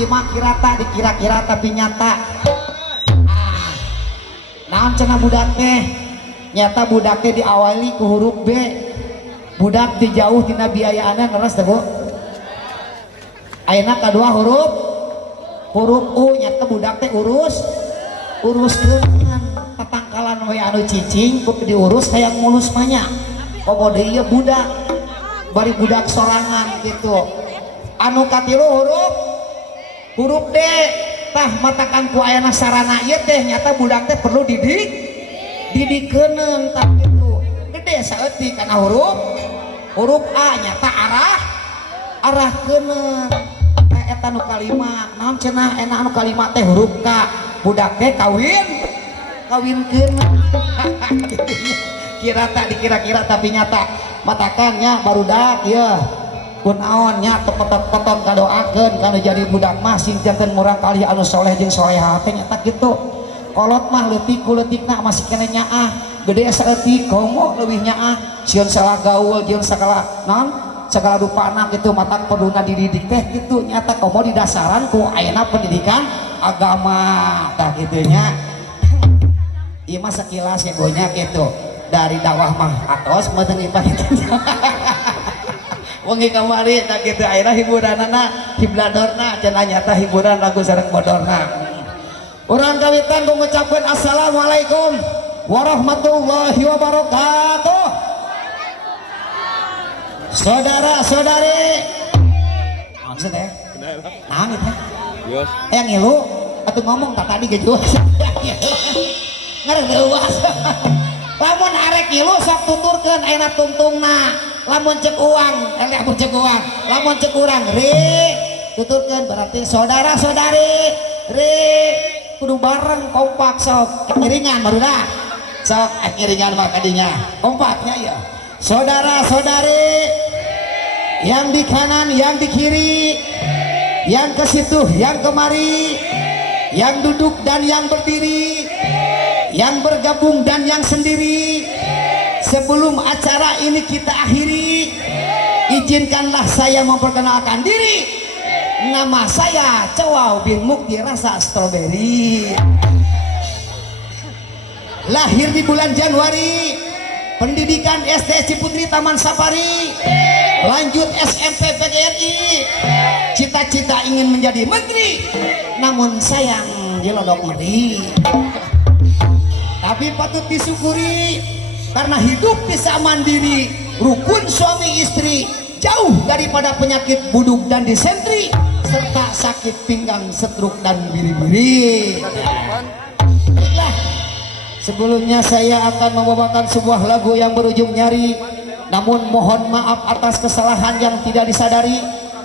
imak kirata dikira-kira tapi nyata. Naon cenah budak teh? Nyata budak teh diawali ku huruf B. Budak dijauh tina biayaana leres teh, Bu. Ayeuna kadua huruf U, nyata budak teh uruskeun tatangkalan we anu cicing kudu diurus hayang mulus manya. Komo deui ieu budak. Bari budak sorangan gitu. Anu katilu huruf D. Tah matakan ku ayana sarana ieu teh nyata budak teh perlu didikeun tah kitu. Gede saeutik kana huruf A nyata arahkeun eta nu kalima. Naon cenah enak anu kalima teh huruf K. Budak teh kawinkeun. Dikira-kira tapi nyata. Matakannya barudak ieu. Kunaon nya tepet-peton kadoakeun kana jadi budak mah sing janten murang kali anu soleh jeung solehah teh nyata kitu. Kolot mah leutik ku leutikna masih kene nyaah, gede saeutik komo leuwih nyaah. Sieun salah gaul jeung sagala naon sagala rupana kitu mata perduna dididik teh kitu nyata komo didasaran ku ayeuna pendidikan agama tah kitu nya. Ieu mah sakilas ya bonya kitu. Dari dakwah mah atos meuteung ipahitan. Wengi kamari tak gitu akhirnya hiburanana hibladorna cenah nyata hiburan lagu sareng bodorna. Urang kawitan mengucapkan assalamualaikum warahmatullahi wabarakatuh. Saudara-saudari maksud teh naon teh yang ngilu atuh ngomong tak tadi gejuas ngareuwas lamun arek ngilu sok tuturkeun ayeuna tungtungna. Lamun cek urang re tuturkeun berarti saudara-saudari re kudu bareng kompak sok ngiringan barudak sok ngiringan mah kadinya kompaknya ya saudara-saudari yang di kanan yang di kiri yang ke situ yang kemari yang duduk dan yang berdiri yang bergabung dan yang sendiri. Sebelum acara ini kita akhiri, izinkanlah saya memperkenalkan diri. Nama saya Cewaw bin Mukti Rasa Stroberi. Lahir di bulan Januari, pendidikan SD Ciputri Taman Safari, lanjut SMP PGRI, cita-cita ingin menjadi menteri, namun sayang jelodok meri. Tapi patut disyukuri karena hidup bisa mandiri, rukun suami istri, jauh daripada penyakit buduk dan disentri, serta sakit pinggang, stroke dan biri-biri. Baiklah, sebelumnya saya akan membawakan sebuah lagu yang berujung nyari. Namun mohon maaf atas kesalahan yang tidak disadari.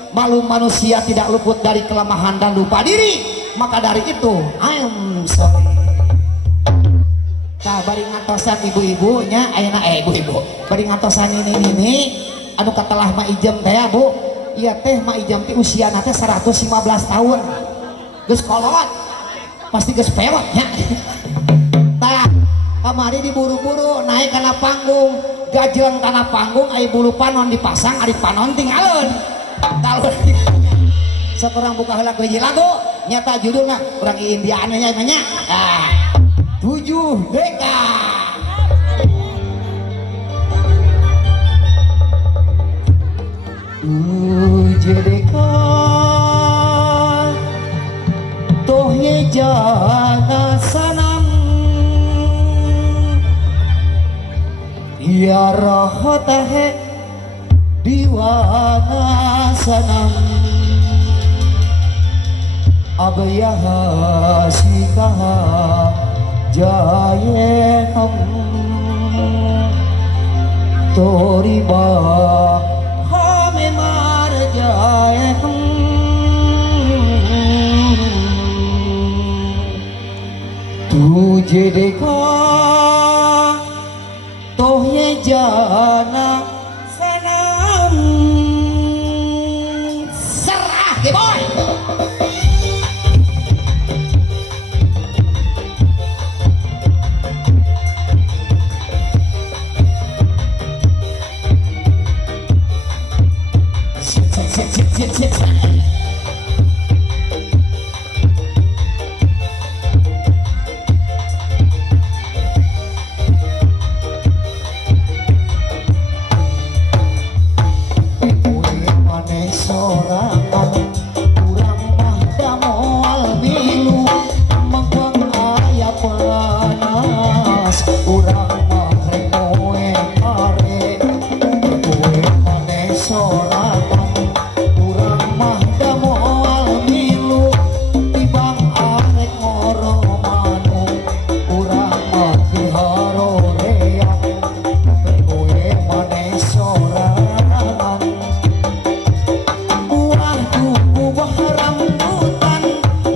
Maklum manusia tidak luput dari kelemahan dan lupa diri. Maka dari itu, I'm sorry. Nah, bari ngantosan ibu-ibunya ayeuna ibu-ibu bari ngantosan ini anu katelah mah ijem teh Bu. Iya teh mah ijem teh usiana teh 115 tahun geus kolot pasti geus pewot nya. Tah kamari diburu-buru naik kana panggung gajeng kana panggung aya bulu panon dipasang ari panon tinggalun talun. Sakurang buka heula hiji lagu nyata judulna urang Indiana nya nya. 7 deka. 7 deka toh ye jana sanam ya rahatahe diwana sanam abayaha sikaha jaye ham toriba hame mar jaye ham tuje deka tohye jana sanam serah ke boy. sorangan urang mah da moal milu tibang arek ngoro manu urang mah diharoreang kowe maneh sorangan buah duku buah rambutan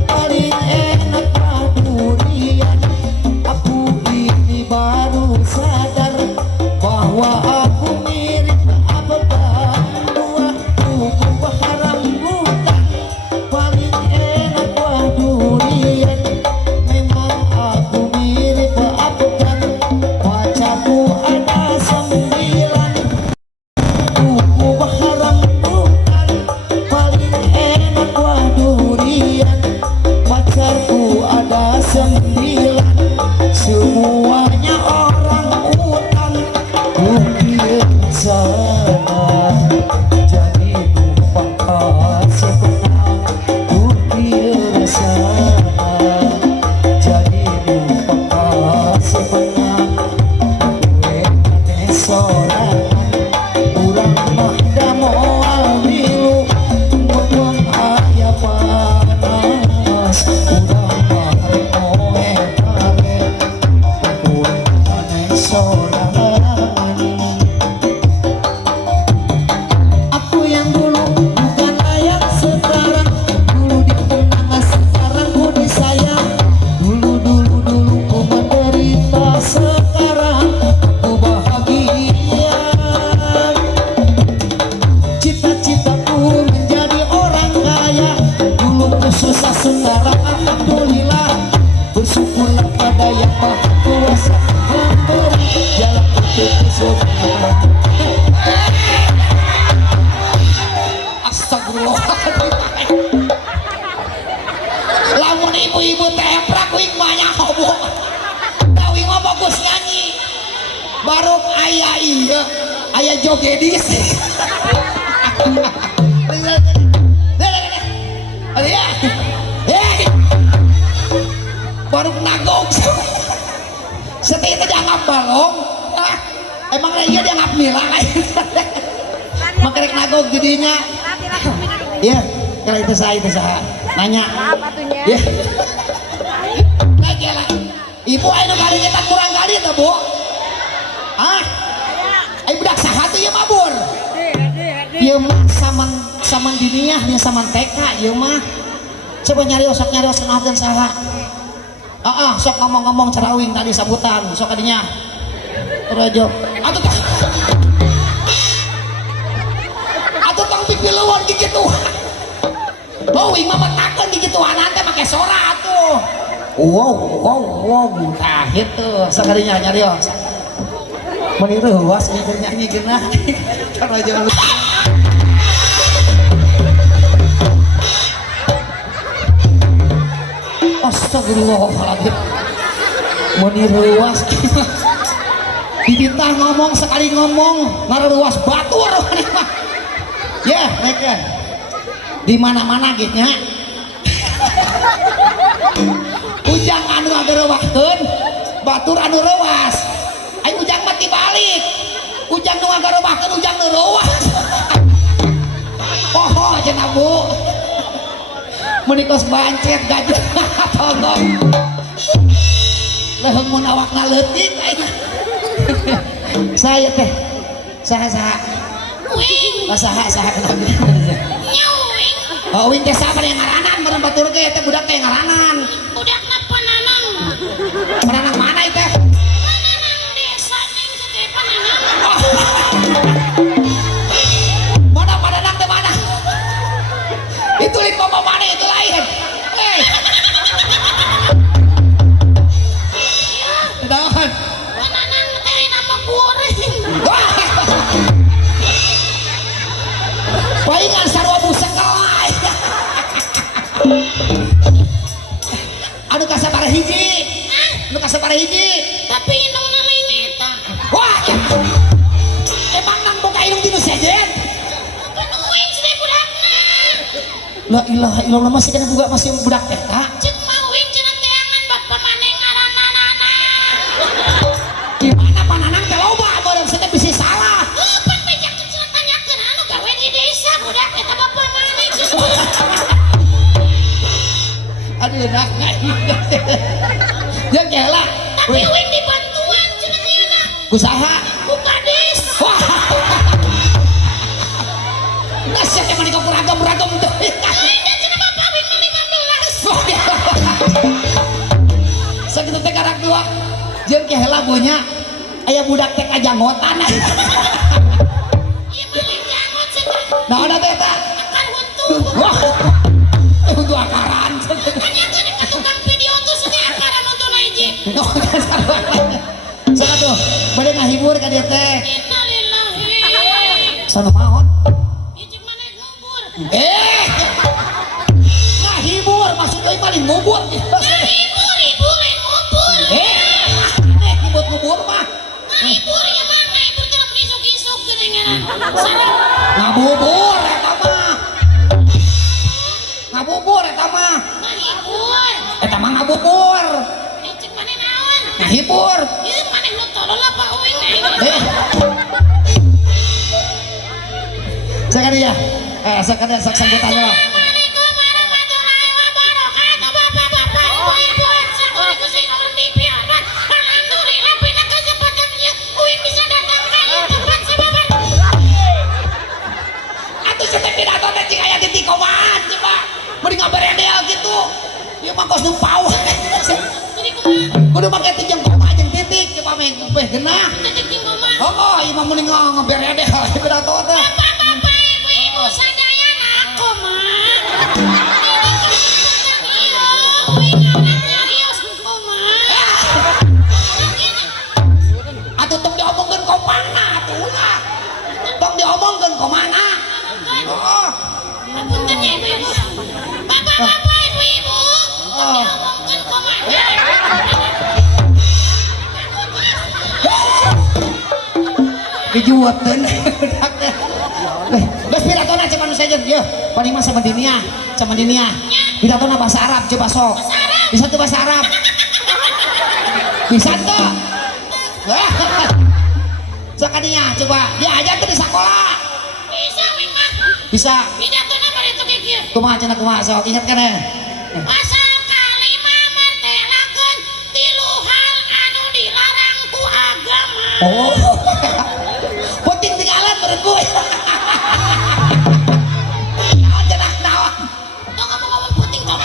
paling enak mah durian aku ini baru sadar bahwa aku mirip abang buah duku buah rambutan paling enak buah durian memang aku mirip abang pacarku ada 9 duku buah rambutan paling enak buah durian pacarku ada 9 semuanya orang utang ukir sana jadi numpang sebenarnya ukir sana jadi numpang sebenarnya gue aneh sorangan urang mah da moal milu ngomong aya panas urang mah oe pare gue aneh sorangan aku yang dulu bukan layak sekarang dulu dikenang sekarang ku disayang dulu ku menderita sekarang ku bahagia cita-citaku menjadi orang kaya dulu ku susah sekarang alhamdulillah bersyukurlah pada yang maha kuasa memberi jalan untuk surga. Astagfirullahaladzim lamun ibu-ibu teprak wing banyak hobo tawing mah bagus nyanyi baru ayah iya ayah jogedis baru nagong setelah itu dianggap balong emang iya dianggap mila makanya nagong jadinya iya kalau itu saya nanya ya lagi lah ibu ayo kali kita kurang kali itu bu ah ayo budak sahat ya mabur iya mah saman diniah nya saman TK iya mah coba nyarios kenalkan saha sok ngomong-ngomong cerawing tadi sambutan sok adinya rojo atuh tong pipiluan gitu bawing mah metakeun di gituan teh make sora atuh wow tah itu sakadinya nyarios mun ieu ruas keur nyanyi geunah kan aja lu astagfirullahaladzim mun ieu ruas dibintah ngomong sekali ngomong ngaruas batur ya mereka di mana-mana gitu nya ujang anu ngagarewahkeun batur anu rewas ai ujang mati balik ujang nu ngagarewahkeun ujang nu rewas poho cenah bu menikos bancet gajah togong leuheung mun awakna leutik saya teh saha kenapa oh wing teh sabar yang ngaranan meureun batur ge teh budak teh ngaranan budakna Pananang Pananang mana itu teh Pananang desa ning teh Pananang mana Pananang teh mana itu Likopo mana itu lain dahan Pananang teh nama goreng palingan sarua busek kelai anu kasabara hiji tapi indung namanya neta wah emang nang boga indung dinu sejen bukan uing sih budakna la ilaha illallah masih kena buka masih budak eta cek mah uing cenah teangan bapak maneh ngaranana gimana pananang teh loba bareng saya bisa salah pan bejak cenah tanyakeun anu gawe Enak. Jeung kela. Tapi uing dibantuan cenah ieu. Kusaha? Ku kades. Wah. Ngasih yang menikah beragam tuh. Aing cenah bapak uing 15. Sakitu teh karak dua. Jeung kela bonya aya budak teh kajangotan. Ieu mah jangot cenah. Naon teh tah? Akar huntu. Wah. Untuk akaran. Hanya cenah ka tukang video tuh seueur akaran nonton aja. Sana tuh, bade ngahibur ka dieu teh. Innalillahi. Sana maot. Ieu mana ngubur. Ngahibur maksud euy paling ngubur. Ngibur lain ngubur. Ngubur mah. Ngibur ieu mah ngibur teh lamun isuk-isuk teh dengeran. Sareng. Ngabubur eta mah. Ngabubur eta mah. Ngibur. Eta mah ngabubur. Cek mana naon? Ngahibur. Ieu maneh nu tolol apa uing aing. Sakaria. Sakaria sak sanggutannya. Assalamualaikum warahmatullahi wabarakatuh. Bapak-bapak, ibu-ibu, sareng Gusti Nuhun dipiorat. Alhamdulillah pina kesempatannya uing bisa datang ka ieu tempat sababar. Atuh cetek pidato teh cing aya di tikoman coba. Mending ngaberedel gitu. Ieu mah kos numpau. Jadi kumaha? Kudu make tijeng koma jeung titik coba meh genah. Cek jeung kumaha? Oh, ieu mah mending ngaberedel pidato teh. Bapak-bapak, ibu-ibu, sadayana kumaha? Ini kesempatan ieu uing anak nyarios kumaha? Atuh tong diomongkeun komana atuh ulah. Tong diomongkeun komana. Oh. Punten ya ibu-ibu. Bapak-bapak, ibu-ibu, diomongkeun kumaha? Dijuweteun budak teh. Geus pidatona cek anu saja ieu. Paling mah sama dinia, sama dinia. Pidatona bahasa Arab coba sok. Bisa tuh bahasa Arab. Bisa tuh. Sakadinya coba dia aja tuh di sekolah. Bisa wing mah. Bisa. Pidatona bari teu kayak kieu. Kumaha cenah kumaha sok ingat kan ya? Pasal kalimah martelakeun tilu hal anu dilarang ku agama. Oh. Penting tinggalan menurut gue. Naon cenah naon? Tong ngomong-ngomong puting tong.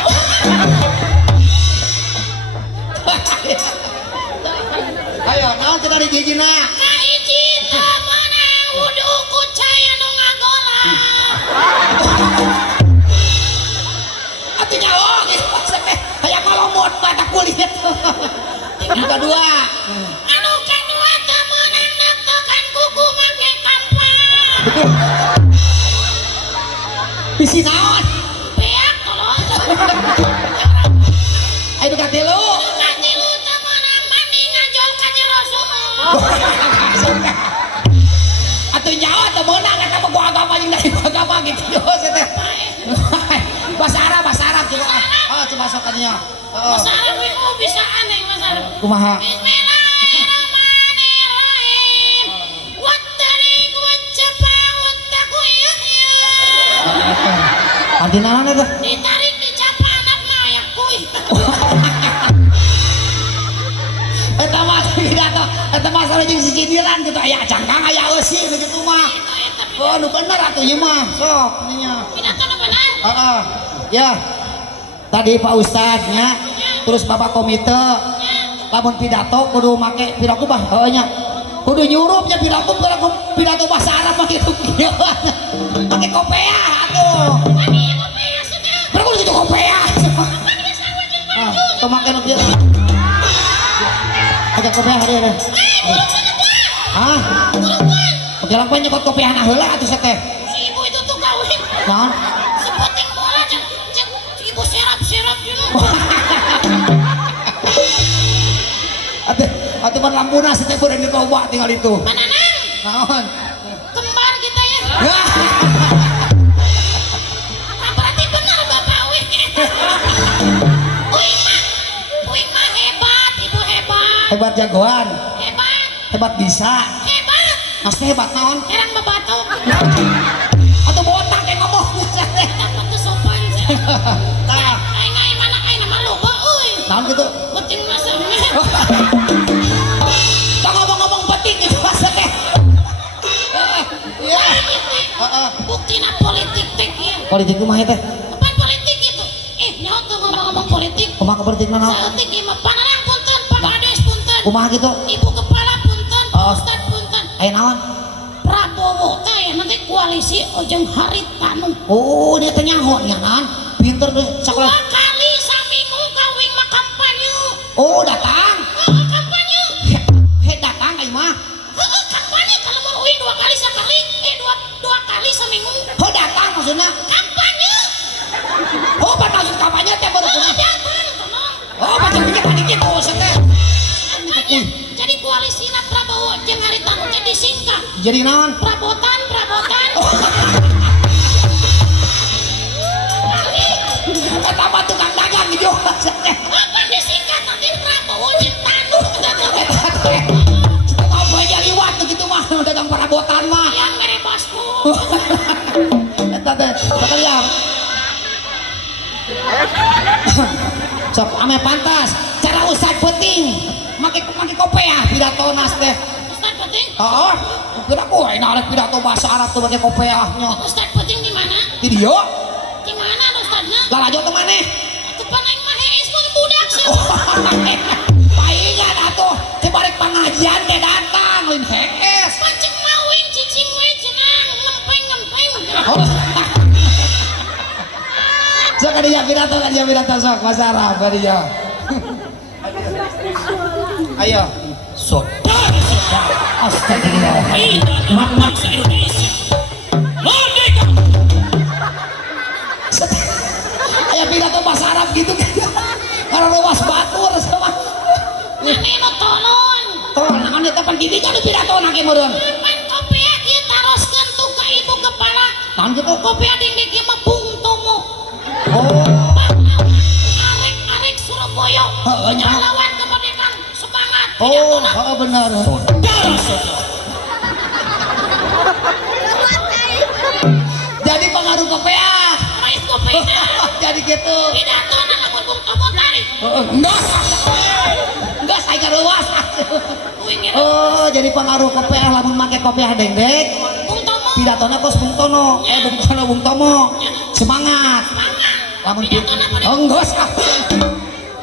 Ayo naon cenah di jijina? Kahiji teu meunang wudu ku cai anu ngagolang. Atuh nyawa gitu maksudnya kayak ngolomot mata kulit. Yang kedua, Anu kadua teu meunang nektekan kuku make kampar. bisi naon? Beak tolong. Ayo katilu. Katilu teu meunang mandi ngajol ka jero sumur. Atuh nyawa teu meunang eta mah ku agama jeung dari agama gitu teh. Bahasa Arab coba. Oh, coba sok kadinya. Oh, Sareng we bisa aneh masareng. kumaha? Bismillahirrahmanirrahim. Wattariq wajjaba wattaqiyah. Arti naon eta? Ditarik dicapa anak mah ya kuy. Eta mah pidato, eta mah salah jeung sicindiran gitu aya cangkang aya eusi begitu mah. Oh, nu bener atuh ieu mah. Sok ininya. Pidato nu benar. Heeh. Ya. Tadi Pak Ustadznya, terus Bapak komite, lamun pidato kudu make pidato bah, nya. Kudu nyurupnya pidato bahasa Arab mah kitu. Make kopea atuh. Mami apa ya sudah? Berapa gitu kopea? Mami geus awet jeung Ah, baju. teu make nu kieu. Ada kopea hari ada. Hah? Oke, lang nyekot kopeana heula atuh sateh. Si ibu itu tuh kawin. Naon? Sepenting bola jeung si ibu serap-serap gitu. Atuh pan lampuna sateh beureun dicoba tinggal itu. Mana nang? Naon? Kembar kita ya. Ah, berarti benar Bapak Uing. Uing mah hebat, ibu hebat. Hebat jagoan, Hebat, hebat bisa. hebat. Maksudnya hebat naon? Herang bebatok. Atau botak yang ngomong. Dapat tuh sopan sih. Nah, Aing mana aing nama lu. naon gitu Penting masanya. tak ngomong-ngomong penting itu maksudnya iya Buktina politik teh ya. politik kumaha teh Pan politik itu. Nyaho tuh ngomong-ngomong politik. kumaha ke politik naon Saeutik ieu mah panarang punten, Pak Kades punten. kumaha gitu Ibu kepala punten, Oh. Ustad punten. aya naon Prabowo teh nanti koalisi jeung Haritanu. oh dia teh nyaho nya naon pinter deh Dua sakola kali saminggu kawin mah kampanye. oh datang Kampanye. he datang ai mah Kampanye kalau mau uing 2 kali sekali, dua kali seminggu. oh datang maksudnya Kampanye. oh pan maksud kampanye teh baru kumaha Datang, teman. oh baca pikir tadi gitu maksudnya Jadi koalisi Prabowo jeung Haritanu teh disingkat jadi naon Prabotan. eta mah tukang dagang gitu maksudnya Apa disingkat nanti Prabowo jeung Tanu. kita tahu baja liwat tuh gitu mah dagang parabotan mah Yang mere bosku. eta teh bakal liar sok ame pantas cara ustad penting make kopiah pidato nas teh Ustad penting. oh kira ku enak arek pidato bahasa Arab tuh make kopiahnya Ustad penting di mana? di dia Di mana Ustadnya? lalajo teh maneh Atuh pan aing mah hees mun budak sih. paingan atuh teh barek pengajian teh datang lain hees Pancing mawing cicing we cenah ngempeng. sok ka dia pidato sok Mas Arab ka dia ayo So, astagfirullah bangsa Indonesia merdeka. aya pidato bahasa Arab gitu karena luas batur sama Nani nu tolong. tolong naon eta pendidikan di pidato na ge meureun Pan kopiah kieu taroskeun tuh ka ibu kepala. naon gitu Kopiah dingding kieu mah Bung Tomo. oh Arek Surabaya. Heeh, nya. Pahlawan kemerdekaan semangat. oh benar Saudara-saudara, jadi pengaruh kopiah Mais kopiah. jadi gitu Pidato na lamun Bung Tomo tarik. enggak saya luas Uing ngira oh jadi pengaruh kopiah lamun make kopiah dendek Bung Tomo. pidatona kos Bung Tono Bung Tomo semangat lamun Pidato na pada oh enggak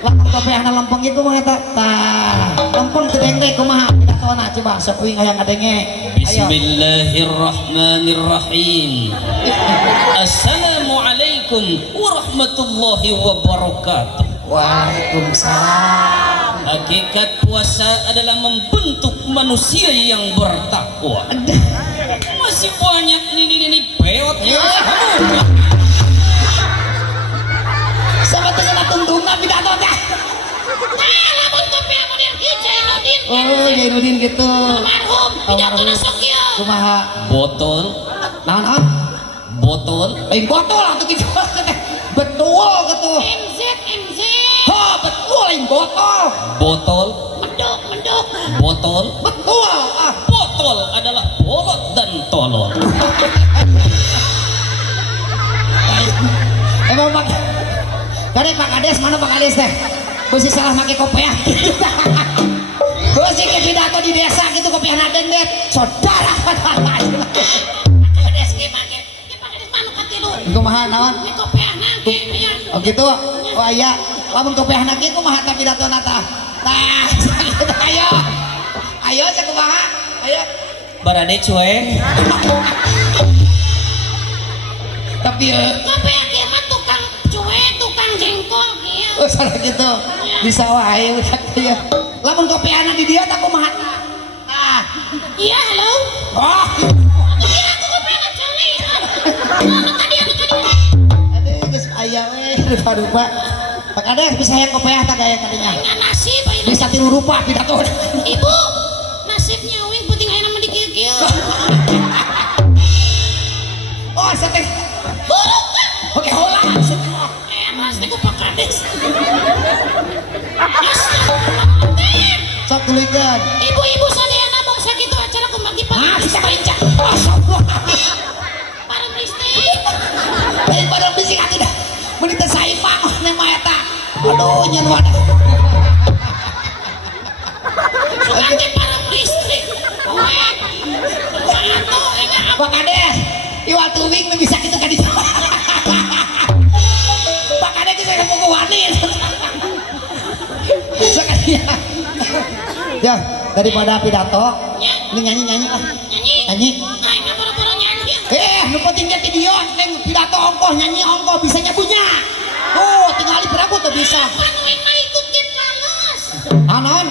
lamun kopiahna lempeng ieu kumaha eta tah lempeng teu dendek kumaha pidatona coba sok uing aya ngadenge ayo Bismillahirrahmanirrahim. Assalamualaikum warahmatullahi wabarakatuh. Waalaikumsalam Hakikat puasa adalah membentuk manusia yang bertakwa. Masih banyak nini peot ya. sama teu kena tungtungan pidato teh lamun kopiah model kieu Jainuddin. oh Jainuddin gitu Almarhum. Pidato na sok kieu. kumaha Botol, naon botol, lain botol atau gitu betul gitu MZ. ha betul lain botol botol, Mendok. botol. betul Botol adalah bolot dan tolol. emang Pak kadang Pak Kades mana Pak Kades teh beusi salah make kopiah beusi ke pidato di desa gitu kopiah naden deh saudara Kades ge make. Ge Kades manuk katilu. kumaha naon Ge kopiah na ge aya. oh gitu oh aya lamun kopiah na kieu kumaha ta pidato na tah ayo cek kumaha ayo Barade cuek. tapi Kopiah kieu mah tukang cuek, tukang jengkol kieu. oh salah gitu bisa wae udah ya lamun kopiahna di dia tak kumaha Iya, halo. oh Kira aku kopiah na cali. Anu tadi. aduh geus aya we rupa-rupa Pak Kades bisa yang kopiah tak kayak tadinya Ngan nasib aya. bisa tiru rupa pidato Ibu, nasibnya uing penting aya nama di kieu-kieu. oh sateh Buruk kan? oke hola Mas teh ku Pak Kades. Astagfirullahaladzim. sok tulikeun Ibu-ibu sadayana bangsa kitu acara kumbagi bisa pancak. masyaallah Parem listrik. daripada bisik atuh dah meuni teh saipang nang mah eta Aduh nyen wadah. Suka para listrik. Pak Kades, iwal tuwing nu bisa kitu ka di. Pak Kades geus aya buku wanis. Sekalian. Ya, daripada pidato, ini nyanyi lah. Nyanyi. Aing mah boro-boro nyanyi. Nu penting teh video, teng pidato ongkoh nyanyi ongkoh bisa nyabunya. Tuh, tinggal beraku tuh bisa. Panuin mah ikut ke panas. Naon?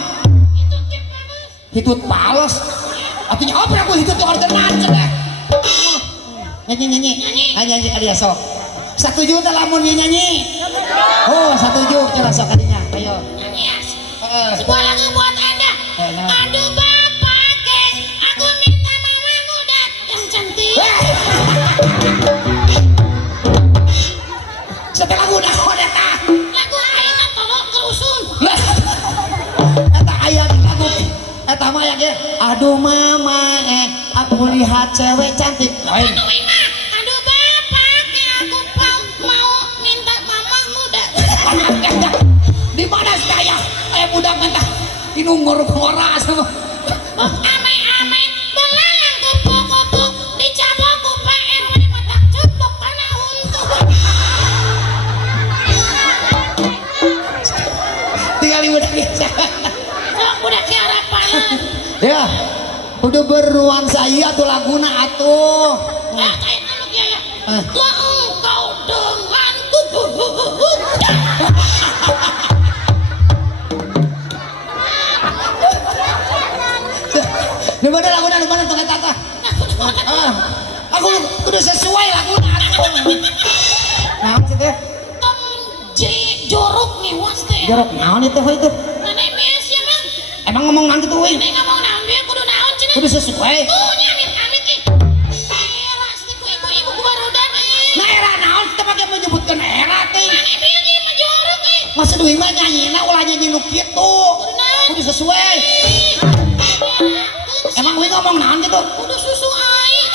Ikut ke panas. Hitut pales. Artinya apa aku hitut tuh ordenan cenah. Nyanyi. Nyanyi kadieu sok. Satuju teh lamun ieu nyanyi. Oh, satuju cenah sok kadinya. Ayo. Nyanyi ya. Sebuah lagu buat Anda. Nah. Aduh bapak geng, aku minta mama muda yang cantik. Setelah udah eta. Lagu aing mah tolong terusun. Eta aya di lagu. Eta mah ya ge. Aduh mama aku lihat cewek cantik. Lain. Panuin mah. Aduh bapak geng, aku mau minta mama muda. Di mana saya? Budak mentah. Ini ngorok-ngora sama. Ame-ame belalang kupu-kupu dicabok ku Pak RW matak cupok kana untuk. Tinggal budak biasa. Sok budak ke harapan. Ya, udah bernuansa iya tuh laguna atuh. Nah, kayak kalau dia ya. Eh. Gua engkau denganku. Di mana laguna di mana tuh kata? Aku udah sesuai laguna atuh. Nah, sih teh. Tom J jorok nih was teh. Jorok naon itu itu? Nenek bias ya mang. Emang ngomong nanti tuh we. Nenek ngomong naon dia kudu naon cenah. Udah sesuai. Tuh nyamit-amit ih. Era sih ku ibu barudan Nah era naon kita pakai menyebutkan era teh. Nenek bias dia mah jorok ih. Masa duit mah nyanyina ulah nyanyi nu kitu. Udah sesuai. Emang we ngomong naon gitu? Kudu susu aing.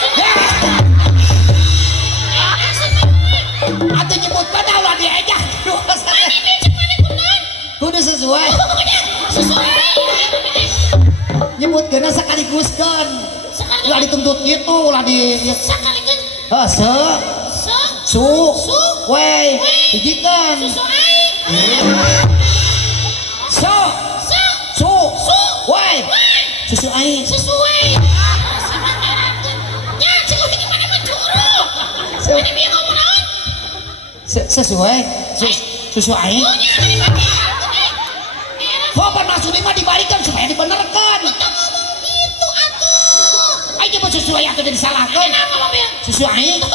Atau nyebut pada ulah diajak. Kudu sesuai. Susu aing. Nyebut gana sekaligus-kan. Ulah dituntut gitu, ulah di Sakalikeun se su we hijikeun. susu aing. So su we susu aing. Sesuai. Sama ngerakeun. Ya, cek udah gimana mah jorok. Nenek bias ngomong naon? Sesuai susu aing. Oh, nya nenek bias. Kok maksud mah dibalikan supaya dibenerkan. Kita ngomong gitu atuh. Aing coba sesuai atau disalahkan. Kenapa ngomong bias? Susu aing.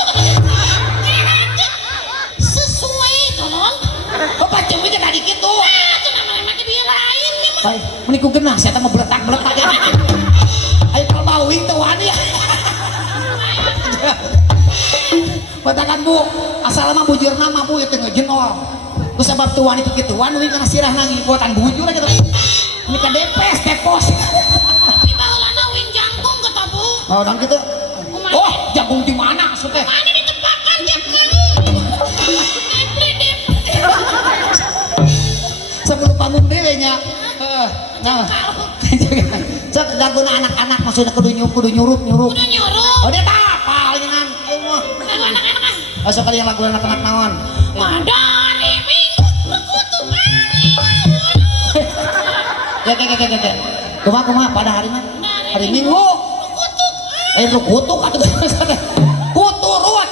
Sesuai tolong. Kok pacem we tadi kitu. Itu namanya mah biar lain memang. Baik, meniku genah saya teh ngebeletak-beletak ya. Ayo kalau bauing teh wani ya. Batakan Bu, asal mah bujurna mah Bu itu ngejenol. Ku sebab tuan itu kituan we kana sirah nangis buatan bujur aja tuh. Ini kan depes tepos. Tapi baheulana wing jangkung ketemu. Oh, dan gitu. Oh, jagung di mana maksudnya? Mana ditepakan tiap kali. Sebelum panggung dewe nya. Nah. Cek laguna anak-anak maksudnya kudu nyurup. Udah nyuruh. Oh, dia tapal nyeungan. Lagu anak-anak ah. Oh, sekali yang lagu anak-anak naon. Madari minggu berkutu paling. Oke. Kumaha pada hari mah? Hari Minggu. Berkutu. Lu kutuk atuh. Kuturut.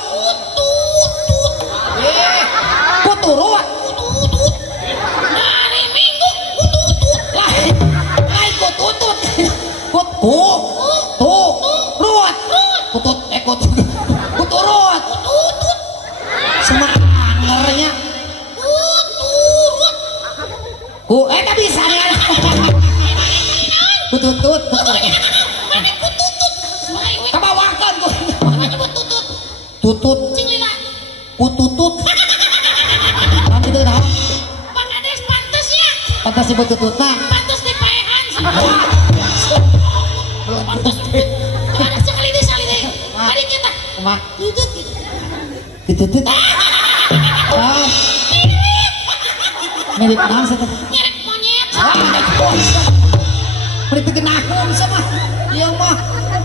Kuturut. Dari minggu kututut. Lain kututut. Ruat. Kuturut. Semangarnya. Kuturut. Tapi bisa nih. Kututut. Mana kututut? Kebawakan gua. Mana nyebut tutut? Tutut. Cing lila. Kututut. Kan gitu dah. Pak Kades pantes ya. Pantas disebut tututna. Pantes dipaehan sama. Pantes. Tuh ada sekali deh. Mari kita. Kumaha? Tutut gitu. Tutut. Mirip naon sih teh? Nyerek monyet. Beri pigeunahkeun sama. Ieu mah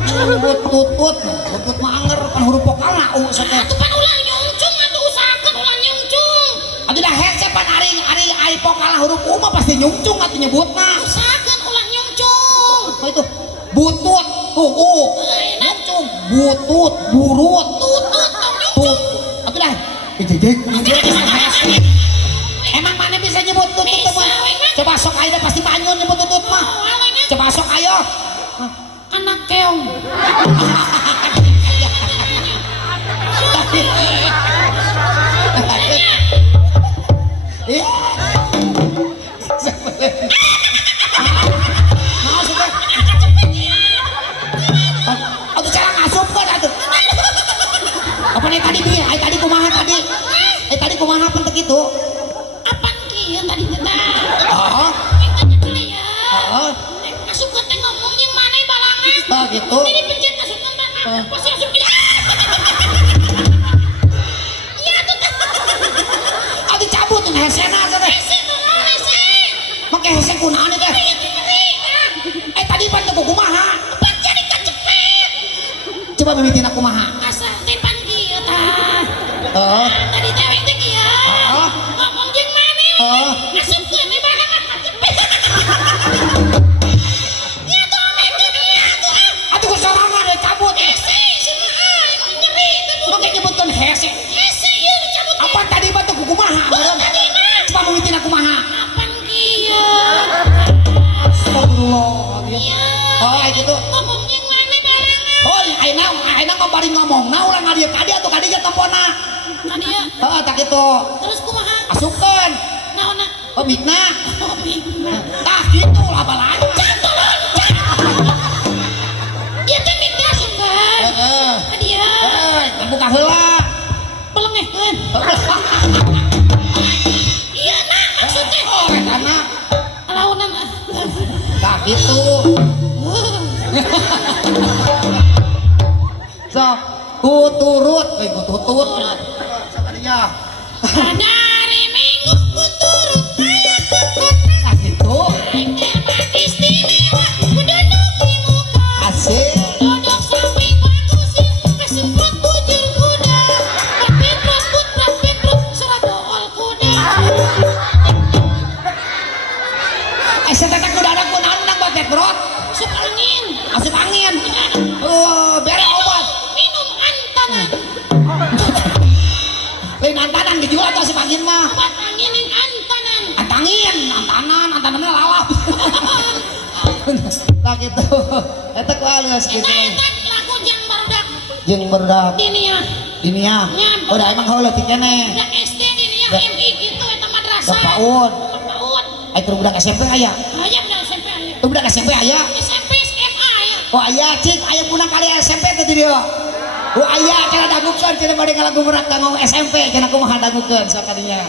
tutut mah anger pan huruf vokalna sa teh. Atuh pan ulah nyungcung atuh usahakeun ulah nyungcung. Atuh dah hese pan ari vokal huruf U mah pasti nyungcung atuh nyebutna. Usahakeun ulah nyungcung. Apa itu? Butut tuh nyungcung butut burut Tutut tong tut nyungcung. atuh dah emang mana bisa nyebut tutut tuh mah coba sok ayo pasti panyun nyebut tutut mah coba sok ayo Anak keong. Ih. Nah, sudah. Atuh cara ngasupkeun atuh. Apa nih tadi bieu? Tadi kumaha tadi? Tadi kumaha pun teh kitu? Apaan kieu tadi teh? Oh. Tanya kali ya. Oh. Asupkeun teh ngomong jeung maneh balangna. Oh gitu. Jadi pencet asupkeun mana? Pasti asup kita. Iya tuh. Atuh cabut tuh hesena atuh. Hese tuh hese. Make hese kunaon teh? Tadi pan teh kumaha? Pan jadi kecepet. Coba mimitina kumaha? Asa teh pan kieu tah. Oh. Tadi tewek teh kieu. Oh. Ngomong jeung maneh. Oh. Asupkeun we balangna kecepet. Ya tuh itu dia tuh. Atuh kusorangan we cabut. Hese semua nyeri tuh. Make nyebutkeun hese. Hese ieu cabut. Apa tadi pan teh kumaha? Tadi mah. Coba mimitina kumaha? Apaan kieu? Astagfirullah. Iya. Oh, gitu. Ngomong jeung maneh barangan. Oh, ayeuna mah bari ngomongna ulah ngadieu tadi atuh kadinya tempona. Tadi ya. Heeh, tak kitu. Terus kumaha? Asupkeun. Naonna? Oh, mikna. Oh, bingna. Tah kitu lah balancang. Ieu teh mik asupkeun. Heeh. Tadi ya. Buka heula. Pelengehkeun. Iya nah maksudnya. Oh, etana. Launan. Tah kitu. Sok, kuturut, kututut. Sakadinya. Dari minggu kuturut aya kekot. Tah kitu. Hebat istimewa duduk di muka. Asik. Duduk samping bagusin kesemprot bujur kuda. Rapet surat dool kuda. Setetek kuda kunaon nang batet brot. Asup angin. Asup angin. Oh, bere obat. Minum antanan. Lain antanan dijual tuh asup angin mah. Obat angin yang antanan. Antanannya lalap. Nah gitu. Eta ku alus gitu. Eta lagu jang barudak. Jeung barudak Dinia. dinya. Udah emang heula ti keneh. Budak SD dinia MI gitu eta madrasah. Paud. Paud. Ai keur budak SMP aya. Aya budak SMP aya. Tuh budak SMP aya. SMP SMA aya. Oh aya cik, aya punang kali SMP teh di dieu. Oh aya cenah dagukeun cenah bade ngalagu merak kanggo SMP cenah kumaha dagukeun sok kadinya.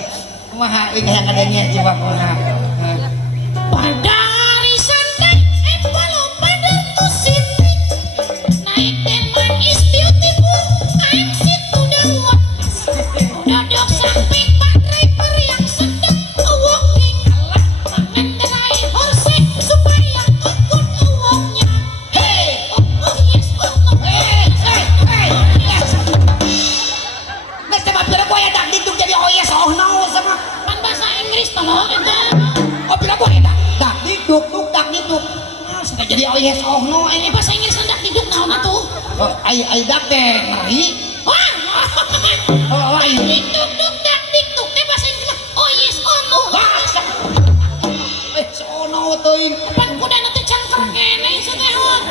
Kumaha ingat yang adanya coba kumaha. Pada hari santai, follow pada to city. Naik and man is beautiful. I'm sit to the road. Duduk samping pak driver yang sedang walking. Mengendarai horse supaya ikut walknya. Hey, oh yes, oh no. Yes. Nes teh mah pira boya dak diduk jadi oh yes oh no sama. Pan bahasa Inggris tolong eta. Oh pira boya dak diduk dak diduk. Sudah jadi oh yes oh no Ini bahasa Inggris hendak diduk naon atuh? ai dak teh ngeri. Wah. Oh ai. Diduk dak diduk teh bahasa Inggris mah. Oh yes, oh no. Sono teuing. Pan kudana teh cangker kene sateuan.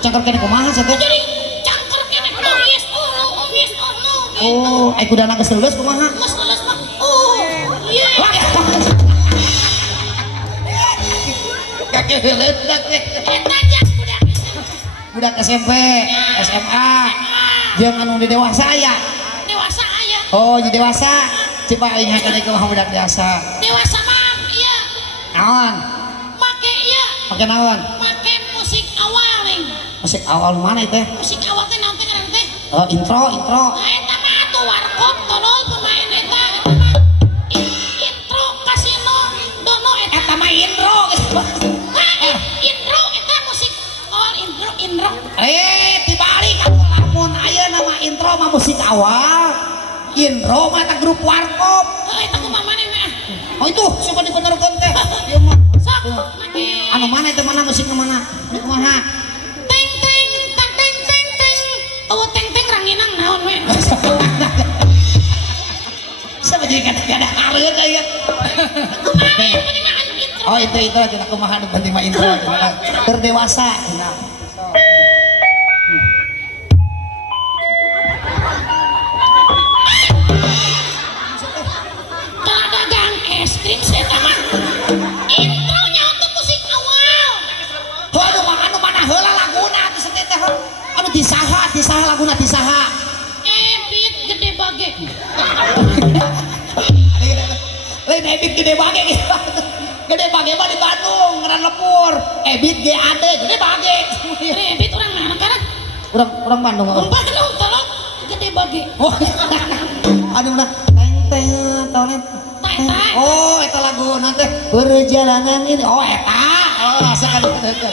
Cangker kene kumaha teh? Jadi cangker kene oh yes, oh no, oh yes, oh no. Oh, ai kudana geus leuleus kumaha? Mas leles mah. Oh, iya. Kakek leuleut teh. Eta jak budak Budak SMP, SMA. Jeung anu di dewasa aya. dewasa aya. Oh, di dewasa. Coba aing hakana kumaha budak dewasa. Dewasa mah iya. Naon? Make iya. Make naon? Make musik awal nih. Musik awal mana teh? Musik awal teh naon teh ngaran teh? Oh, intro. Nah, eta mah tuh warkop tolol pemain eta mah intro kasino. nama intro mah musik awal. Intro mah tak grup warkop. Eta kumaha maneh meh. Oh itu coba dibenerkeun teh. Ieu mah. Sok maneh. Anu mana itu mana musiknya mana? Kumaha? Teng teng tang teng teng teng. Oh teng teng ranginang naon we. Siapa jadi kada hareup aya. Kumaha we penting mah anu intro. Oh itu cenah kumaha nu penting mah intro cenah. Terdewasa cenah. Kalau dagang es krim saya mah. Intronya untuk musik awal. Anu mana heula laguna teh seteh teh. Anu di saha laguna di saha. Ebit gede bage. Lain Ebit gede bage gitu. Gede bage mah di Bandung, Ngeran Lepur. Ebit GAD gede bage. Ebit orang mana kan? Urang Bandung. Bandung tolong gede bage. Oh. Aduh nah teng teng tonet. Eta. Oh, eta lagu nanti perjalanan ini. Oh, eta. Oh, sekali itu.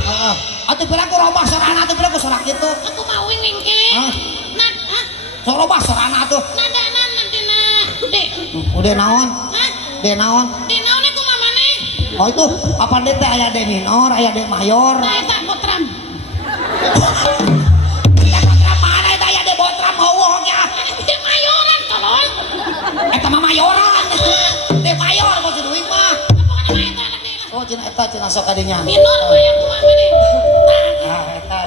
Oh, atuh piraku robah sorana atuh piraku sorak kitu. Aku mau wing ke. Hah? Nah, ah, Sok robah sorana atuh. nadanan nantina. Dek. Udah naon? Hah? De naon? Di naon aku mah maneh? Oh itu apa deh teh aya D minor, aya D mayor. Nah, eta botram. Eta botram mana eta aya D botram heueuh nya. Di mayoran tolong. Eta mah mayoran. D mayor kok duit mah. Apa kana eta anak dia? Oh cenah eta cenah sok kadinya. Minor mah aku mah maneh. Tah. Ah eta